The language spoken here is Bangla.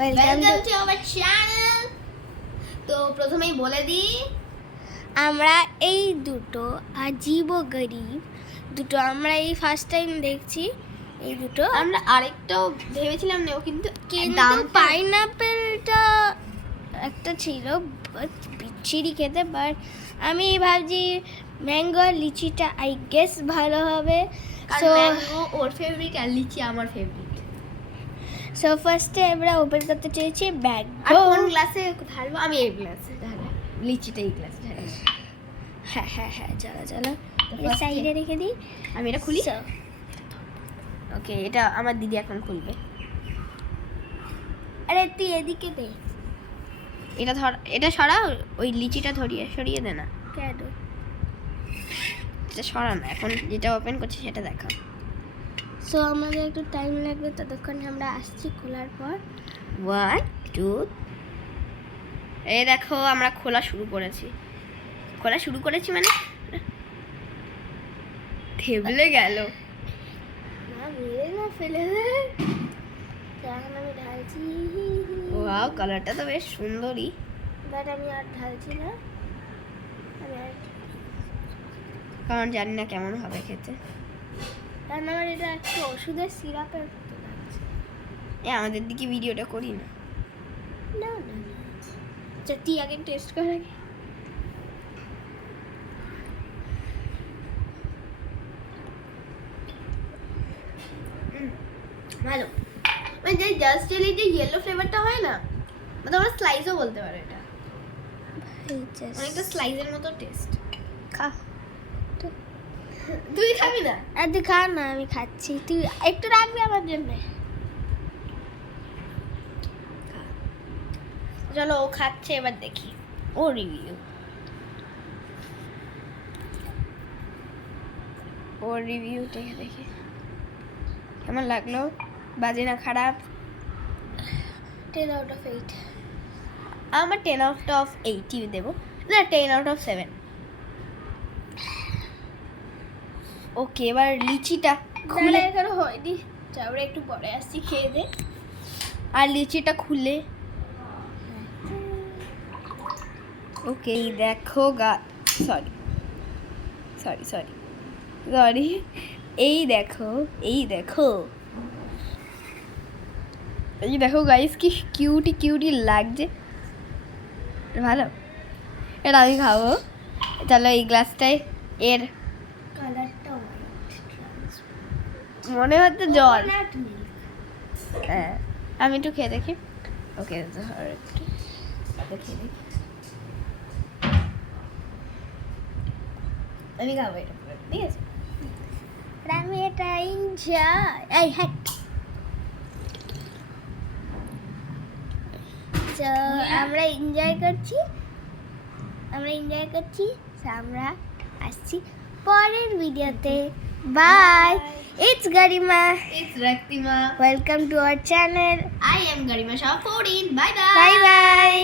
Welcome to our channel. তো প্রথমেই বলে দিই, আমরা এই দুটো আজীবগরীব দুটো আমরা এই ফার্স্ট টাইম দেখছি। এই দুটো আমরা আরেকটাও ভেবেছিলাম নেব, কিন্তু কিন্তু পাইনাপেলটা একটা ছিল বিচ্ছিরি খেতে, বাট আমি ভাবছি ম্যাঙ্গো লিচিটা আই গেস ভালো হবে। সো ম্যাঙ্গো ওর ফেভারিট আর লিচি আমার ফেভারিট। সো ফার্স্টে আমরা ওপেন করতে চেয়েছি ব্যাগ। আর কোন গ্লাসে ঢালবো? আমি এই গ্লাসে ঢালবো, লিচিটা এই গ্লাসে ঢালবো। হ্যাঁ হ্যাঁ হ্যাঁ, চলো চলো সাইডে রেখে দিই। আমি এটা খুলি। ওকে, এটা আমার দিদি এখন খুলবে। আরে তুই এদিকে দে, এটা ধর, এটা সরা, ওই লিচিটা সরিয়ে দে না। কেন? এটা সরা না, এখন যেটা ওপেন করছি সেটা দেখা। সো আমাদের একটু টাইম লাগবে, ততক্ষণে আমরা আসছি খোলার পর। 1 2 এই দেখো, আমরা খোলা শুরু করেছি মানে থেবলে গেল। না মেরে না ফেলে দে। এখন আমি ঢালছি। ওয়াও, কালারটা তো বেশ সুন্দরই। বাট আমি আর ঢালছি না, আমি আর, কারণ জানি না কেমন হবে খেতে। কারণ আমার এটা একটু ওষুধের সিরাপের মতো লাগছে। আমাদের দিকে ভিডিওটা করি না। না না, আচ্ছা তুই আগে টেস্ট কর আগে। ভালো, মানে যে জাস্ট জেলি যে ইয়েলো ফ্লেভারটা হয় না, মানে আমরা স্লাইসও বলতে পারো। এটা অনেকটা স্লাইসের মতো টেস্ট। খা, তুই খাবি না? আর তুই খা না, আমি খাচ্ছি, তুই একটু রাখবি আমার জন্য। চলো, ও খাচ্ছে, এবার দেখি ও রিভিউ। ওর রিভিউটা দেখি কেমন লাগলো, বাজে না খারাপ? 10 out of 8। আমার 10 out of 8 দেবো, না 10 out of 7। ওকে, এবার লিচিটা খুলে, এখনো হয়নি, আমরা একটু পরে আসছি, খেয়ে দে। আর লিচিটা খুলে, ওকে দেখো সরি, এই দেখো গাইস, কি কিউটি লাগছে, ভালো। এটা আমি খাবো। চলো, এই গ্লাসটায় এর কালারটা মনে হচ্ছে জল। Coconut milk. হ্যাঁ, আমি একটু খেয়ে দেখি। ওকে, খেয়ে দেখি। আমি খাবো এটা, ঠিক আছে? আমি এটা এনজয়, এই হ্যাঁ। তো আমরা এনজয় করছি, আমরা আসছি পরের ভিডিওতে। Bye, it's Garima, It's Raktima. Welcome to our channel. I am Garima Shah 14. Bye bye by.